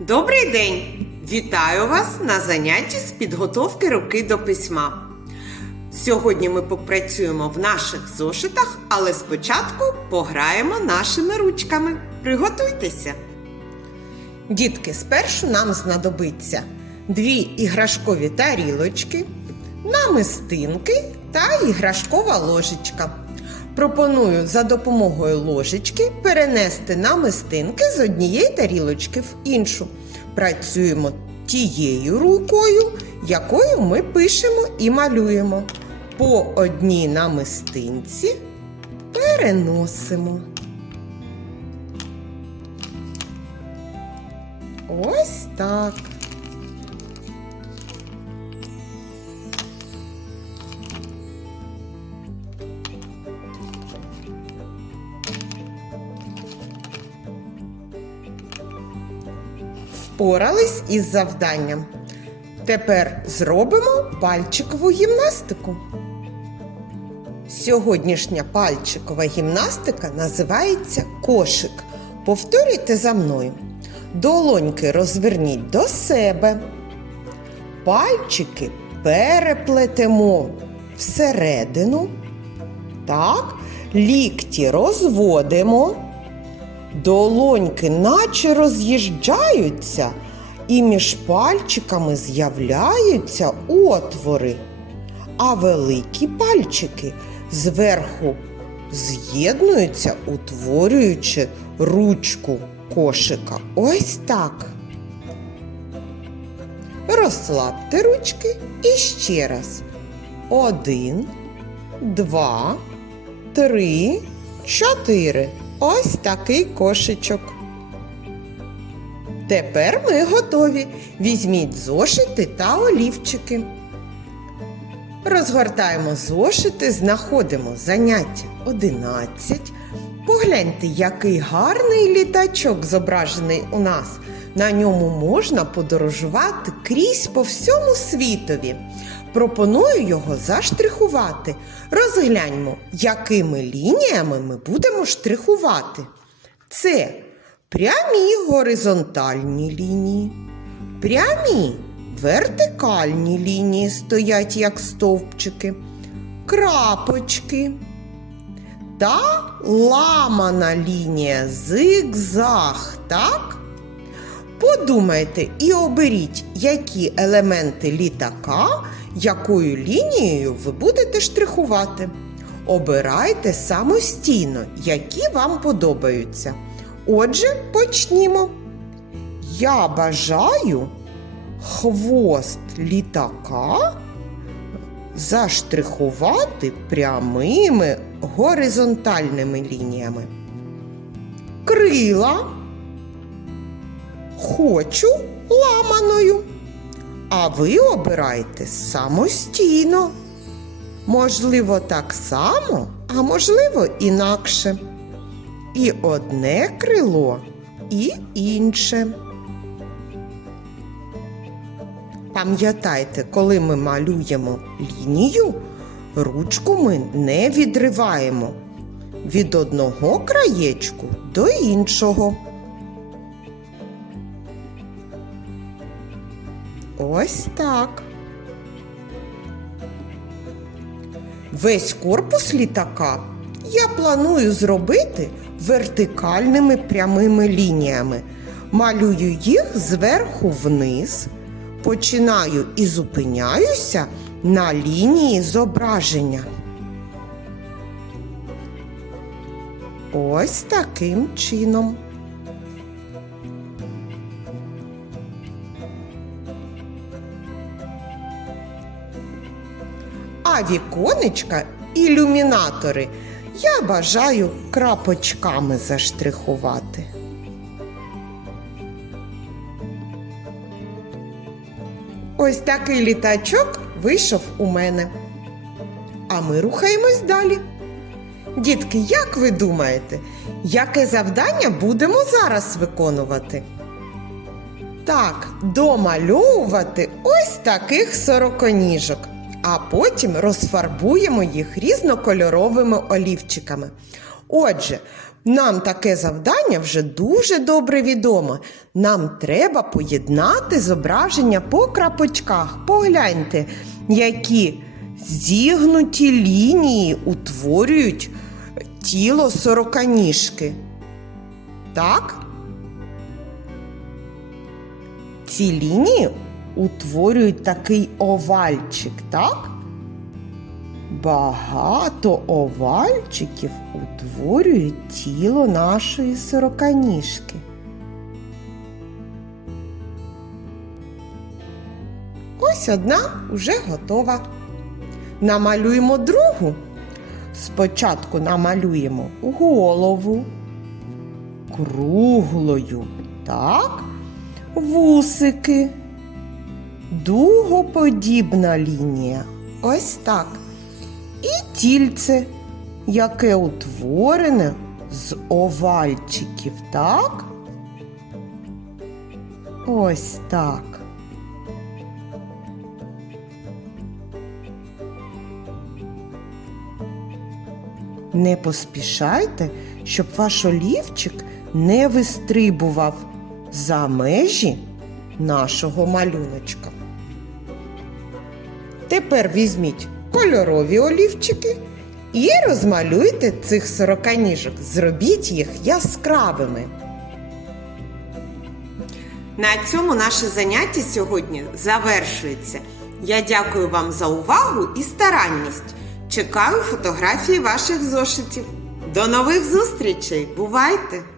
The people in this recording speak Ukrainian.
Добрий день! Вітаю вас на занятті з підготовки руки до письма. Сьогодні ми попрацюємо в наших зошитах, але спочатку пограємо нашими ручками. Приготуйтеся! Дітки, спершу нам знадобиться дві іграшкові тарілочки, намистинки та іграшкова ложечка. Пропоную за допомогою ложечки перенести намистинки з однієї тарілочки в іншу. Працюємо тією рукою, якою ми пишемо і малюємо. По одній намистинці переносимо. Ось так. Впорались із завданням. Тепер зробимо пальчикову гімнастику. Сьогоднішня пальчикова гімнастика називається кошик. Повторюйте за мною. Долоньки розверніть до себе. Пальчики переплетемо всередину. Так, лікті розводимо. Долоньки наче роз'їжджаються, і між пальчиками з'являються отвори, а великі пальчики зверху з'єднуються, утворюючи ручку кошика. Ось так. Розслабте ручки і ще раз. Один, два, три, чотири. Ось такий кошечок. Тепер ми готові. Візьміть зошити та олівчики. Розгортаємо зошити, знаходимо заняття 11. Погляньте, який гарний літачок зображений у нас. На ньому можна подорожувати крізь по всьому світові. Пропоную його заштрихувати. Розгляньмо, якими лініями ми будемо штрихувати. Це прямі горизонтальні лінії, прямі вертикальні лінії стоять як стовпчики, крапочки та ламана лінія зигзаг, так? Подумайте і оберіть, які елементи літака, якою лінією ви будете штрихувати. Обирайте самостійно, які вам подобаються. Отже, почнімо. Я бажаю хвост літака заштрихувати прямими горизонтальними лініями. Крила хочу ламаною. А ви обирайте самостійно. Можливо, так само, а можливо, інакше. І одне крило, і інше. Пам'ятайте, коли ми малюємо лінію, ручку ми не відриваємо від одного краєчку до іншого. Ось так. Весь корпус літака я планую зробити вертикальними прямими лініями. Малюю їх зверху вниз, починаю і зупиняюся на лінії зображення. Ось таким чином. А віконечка ілюмінатори я бажаю крапочками заштрихувати. Ось такий літачок вийшов у мене. А ми рухаємось далі. Дітки, як ви думаєте, яке завдання будемо зараз виконувати? Так, домальовувати ось таких сороконіжок а потім розфарбуємо їх різнокольоровими олівчиками. Отже, нам таке завдання вже дуже добре відоме. Нам треба поєднати зображення по крапочках. Погляньте, які зігнуті лінії утворюють тіло сороканіжки. Так? Ці лінії утворюють такий овальчик, так? Багато овальчиків утворюють тіло нашої сороканіжки. Ось одна уже готова. Намалюємо другу. Спочатку намалюємо голову круглою, так, вусики, дугоподібна лінія. Ось так. І тільце, яке утворене з овальчиків, так? Ось так. Не поспішайте, щоб ваш олівчик не вистрибував за межі нашого малюночка. Тепер візьміть кольорові олівчики і розмалюйте цих сороканіжок. Зробіть їх яскравими. На цьому наше заняття сьогодні завершується. Я дякую вам за увагу і старанність. Чекаю фотографії ваших зошитів. До нових зустрічей! Бувайте!